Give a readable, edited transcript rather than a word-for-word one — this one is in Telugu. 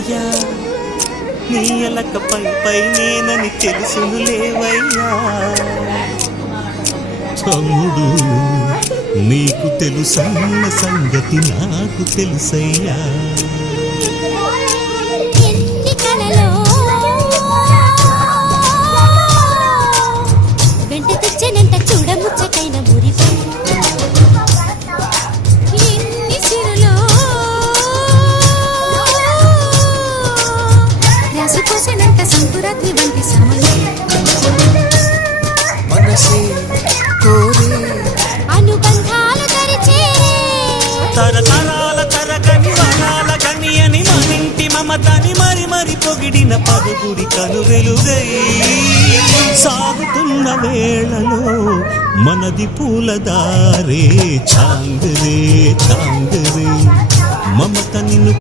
తెలుసయ్యా నీ ఎలక పై నేనని తెలుసునులేవయ్యా తమ్ముడు నీకు తెలుసన్న సంగతి నాకు తెలుసయ్యా సంకురాత్రి వంటి మనసే కోరి అనుబంధాలు తరతరాల తరగని వరాల గని అని మనింటి మమతని మరి పొగిడిన పదుగురి కనువెలుగై సాగుతున్న వేళలో మనది పూలదారే చాందరే చాందరే మమత నిన్ను